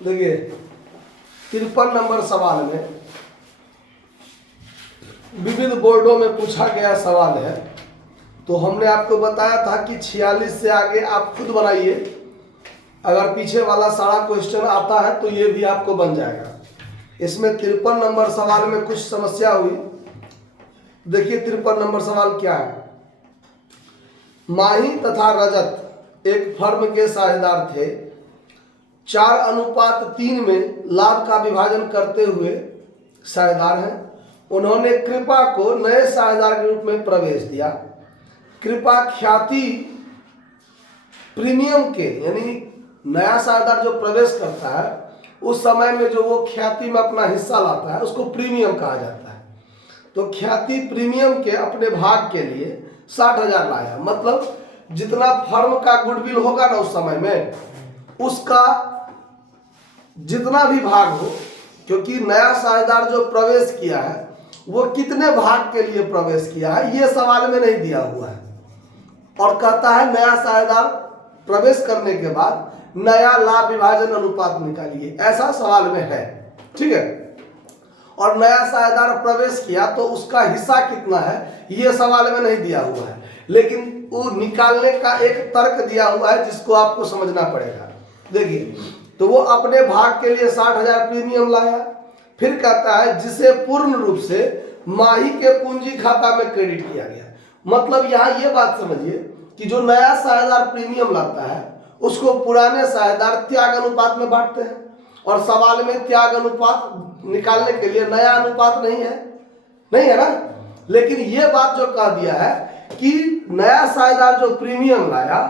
देखिए 53 नंबर सवाल में विविध बोर्डों में पूछा गया सवाल है। तो हमने आपको बताया था कि 46 से आगे आप खुद बनाइए, अगर पीछे वाला सारा क्वेश्चन आता है तो ये भी आपको बन जाएगा। इसमें 53 नंबर सवाल में कुछ समस्या हुई। देखिए 53 नंबर सवाल क्या है। माही तथा रजत एक फर्म के साझेदार थे। 4:3 में लाभ का विभाजन करते हुए साझेदार हैं। उन्होंने कृपा को नए साझेदार के रूप में प्रवेश दिया। कृपा ख्याति प्रीमियम के, यानी नया साझेदार जो प्रवेश करता है उस समय में जो वो ख्याति में अपना हिस्सा लाता है उसको प्रीमियम कहा जाता है। तो ख्याति प्रीमियम के अपने भाग के लिए 60,000 लाया। मतलब जितना फर्म का गुडविल होगा ना उस समय में, उसका जितना भी भाग हो, क्योंकि नया साझेदार जो प्रवेश किया है वो कितने भाग के लिए प्रवेश किया है ये सवाल में नहीं दिया हुआ है। और कहता है नया साझेदार प्रवेश करने के बाद नया लाभ विभाजन अनुपात निकालिए, ऐसा सवाल में है। ठीक है। और नया साझेदार प्रवेश किया तो उसका हिस्सा कितना है ये सवाल में नहीं दिया हुआ है, लेकिन वो निकालने का एक तर्क दिया हुआ है जिसको आपको समझना पड़ेगा। देखिए, तो वो अपने भाग के लिए 60,000 प्रीमियम लाया। फिर कहता है जिसे पूर्ण रूप से माही के पूंजी खाता में क्रेडिट किया गया। मतलब यहाँ ये बात समझिए कि जो नया साझेदार प्रीमियम लाता है उसको पुराने साझेदार त्याग अनुपात में बांटते हैं, और सवाल में त्याग अनुपात निकालने के लिए नया अनुपात नहीं है ना। लेकिन ये बात जो कह दिया है कि नया साझेदार जो प्रीमियम लाया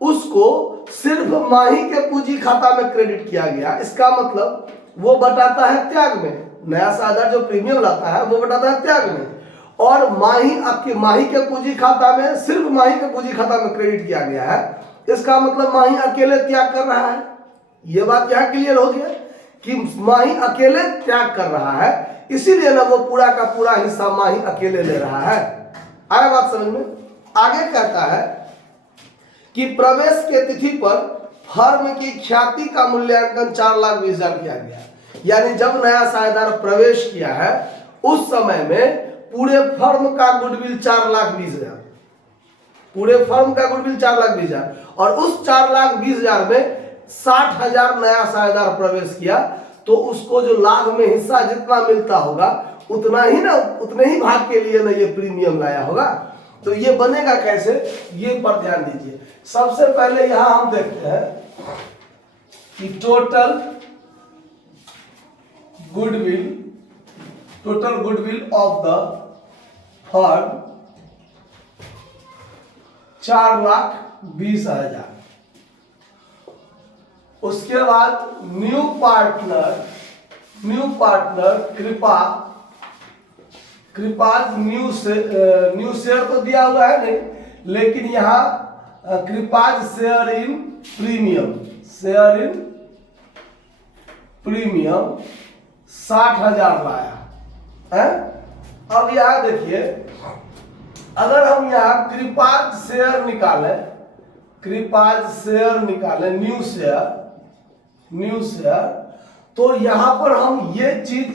उसको सिर्फ माही के पूंजी खाता में क्रेडिट किया गया। इसका मतलब वो बटाता है त्याग में। नया साझेदार जो प्रीमियम लाता है वो बटाता है त्याग में, और माही के पूंजी खाता में सिर्फ माही के पूंजी खाता में क्रेडिट किया गया है। इसका मतलब माही अकेले त्याग कर रहा है। ये बात यहाँ क्लियर हो गया कि माही अकेले त्याग कर रहा है, इसीलिए ना वो पूरा का पूरा हिस्सा माही अकेले ले रहा है। आया बात समझ में। आगे कहता है कि प्रवेश के तिथि पर फर्म की ख्याति का मूल्यांकन 4,20,000 किया गया। यानी जब नया साझेदार प्रवेश किया है उस समय में पूरे फर्म का गुडविल 4,20,000, पूरे फर्म का गुडविल 4,20,000, और उस 4,20,000 में 60,000 नया साझेदार प्रवेश किया तो उसको जो लाभ में हिस्सा जितना मिलता होगा उतने ही भाग के लिए ना ये प्रीमियम लाया होगा। तो ये बनेगा कैसे, ये पर ध्यान दीजिए। सबसे पहले यहां हम देखते हैं कि total goodwill of the firm 4,20,000। उसके बाद न्यू पार्टनर कृपाज न्यू शेयर तो दिया हुआ है नहीं, लेकिन यहाँ कृपाज शेयर इन प्रीमियम 60,000 लाया है। अब यहाँ देखिए, अगर हम यहाँ कृपाज शेयर निकालें न्यू शेयर, तो यहाँ पर हम ये चीज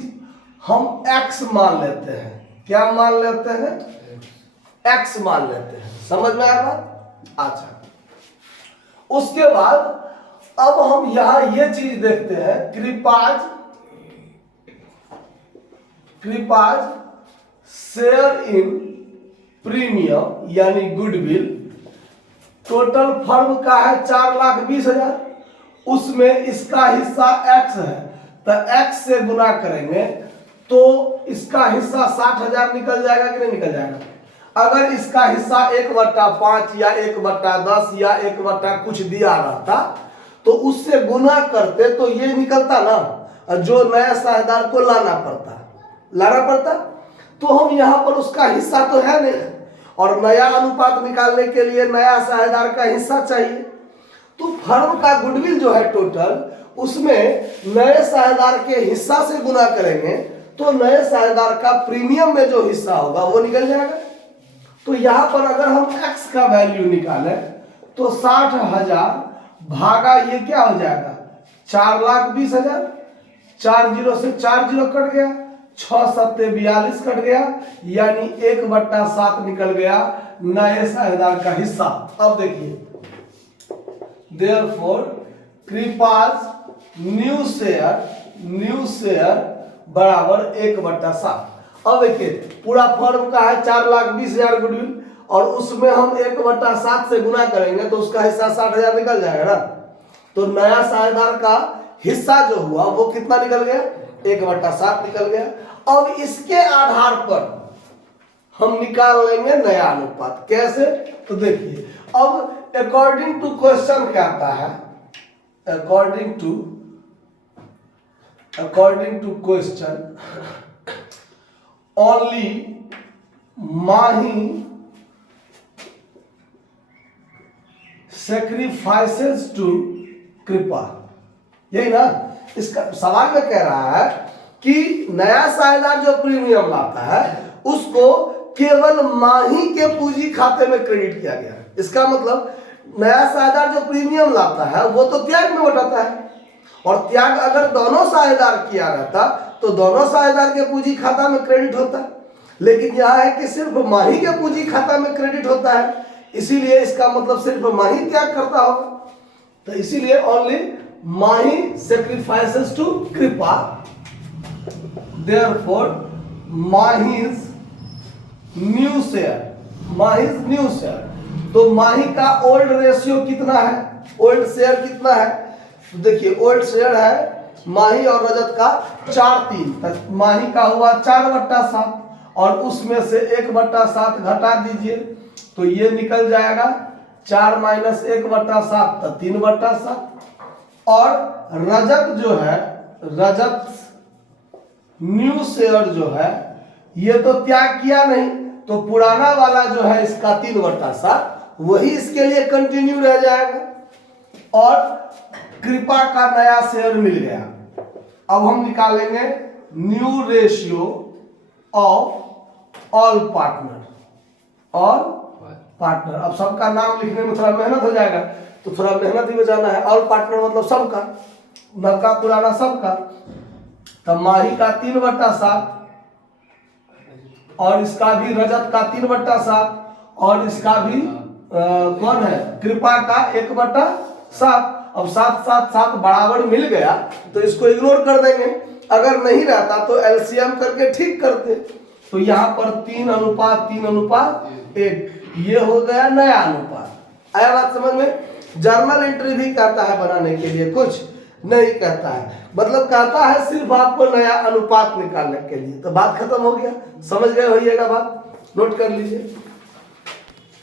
हम x मान लेते हैं। क्या मान लेते हैं? x मान लेते हैं। समझ में आया बात? अच्छा, उसके बाद अब हम यहां ये चीज देखते हैं, कृपाज शेयर इन प्रीमियम यानी गुडविल। टोटल फर्म का है 4,20,000, उसमें इसका हिस्सा x है तो x से गुना करेंगे तो इसका हिस्सा 60,000 निकल जाएगा कि नहीं निकल जाएगा। अगर इसका हिस्सा 1/5 या 1/10 या 1/ कुछ दिया रहता तो उससे गुना करते तो ये निकलता ना, जो नया साझेदार को लाना पड़ता। तो हम यहाँ पर उसका हिस्सा तो है नहीं, और नया अनुपात निकालने के लिए नया साझेदार का हिस्सा चाहिए। तो फर्म का गुडविल जो है टोटल, उसमें नए साझेदार के हिस्सा से गुना करेंगे तो नए साझेदार का प्रीमियम में जो हिस्सा होगा वो निकल जाएगा। तो यहाँ पर अगर हम x का वैल्यू निकालें तो 60,000 भागा ये क्या हो जाएगा 4,20,000, 4 जीरो से 4 जीरो कट गया, 6 सत्ते 42 कट गया, यानी 1/7 निकल गया नए साझेदार का हिस्सा। अब देखिए, देयरफॉर कृपाज न्यू शेयर बराबर 1/7। अब देखिए पूरा फर्म का है 4,20,000 गुडविल, और उसमें हम 1/7 से गुना करेंगे तो उसका हिस्सा 60,000 निकल जाएगा ना। तो नया साझेदार का हिस्सा जो हुआ वो कितना निकल गया, 1/7 निकल गया। अब इसके आधार पर हम निकाल लेंगे नया अनुपात। कैसे, तो देखिए अब अकॉर्डिंग टू क्वेश्चन क्या आता है, according to question only Mahi sacrifices to Kripa, यही ना। इसका सवाल में कह रहा है कि नया साझेदार जो प्रीमियम लाता है उसको केवल माही के पूंजी खाते में क्रेडिट किया गया। इसका मतलब नया साझेदार जो प्रीमियम लाता है वो तो त्याग में बटाता है, और त्याग अगर दोनों साझेदार किया रहता तो दोनों साझेदार के पूंजी खाता में क्रेडिट होता, लेकिन यह है कि सिर्फ माही के पूंजी खाता में क्रेडिट होता है, इसीलिए इसका मतलब सिर्फ माही त्याग करता होगा। तो इसीलिए ओनली माही सेक्रीफाइसेस टू कृपा, देयरफॉर माहीज न्यू शेयर। तो माही का ओल्ड रेशियो कितना है, ओल्ड शेयर कितना है, तो देखिए ओल्ड शेयर है माही और रजत का 4/3 तक, माही का हुआ 4/7, और उसमें से 1/7 घटा दीजिए तो ये निकल जाएगा 4 माइनस 1/7 तो 3/7। और रजत जो है, रजत न्यू शेयर जो है ये तो त्याग किया नहीं, तो पुराना वाला जो है इसका 3/7 वही इसके लिए कंटिन्यू रह जाएगा, और कृपा का नया शेयर मिल गया। अब हम निकालेंगे new ratio of all partner. अब सबका नाम लिखने में थोड़ा मेहनत हो जाएगा, तो थोड़ा मेहनत ही बचाना है। ऑल पार्टनर मतलब सबका, नवका पुराना सबका। तब माही का 3/7, और इसका भी रजत का 3/7, और इसका भी कौन है, कृपा का 1/7। अब 7 बराबर मिल गया तो इसको इग्नोर कर देंगे, अगर नहीं रहता तो एलसीएम करके ठीक करते। तो यहाँ पर 3:1 ये हो गया नया अनुपात। आया बात समझ में। जर्नल एंट्री भी कहता है बनाने के लिए, कुछ नहीं कहता है, मतलब कहता है सिर्फ आपको नया अनुपात निकालने के लिए। तो बात खत्म हो गया, समझ गए होइएगा बात, नोट कर लीजिए।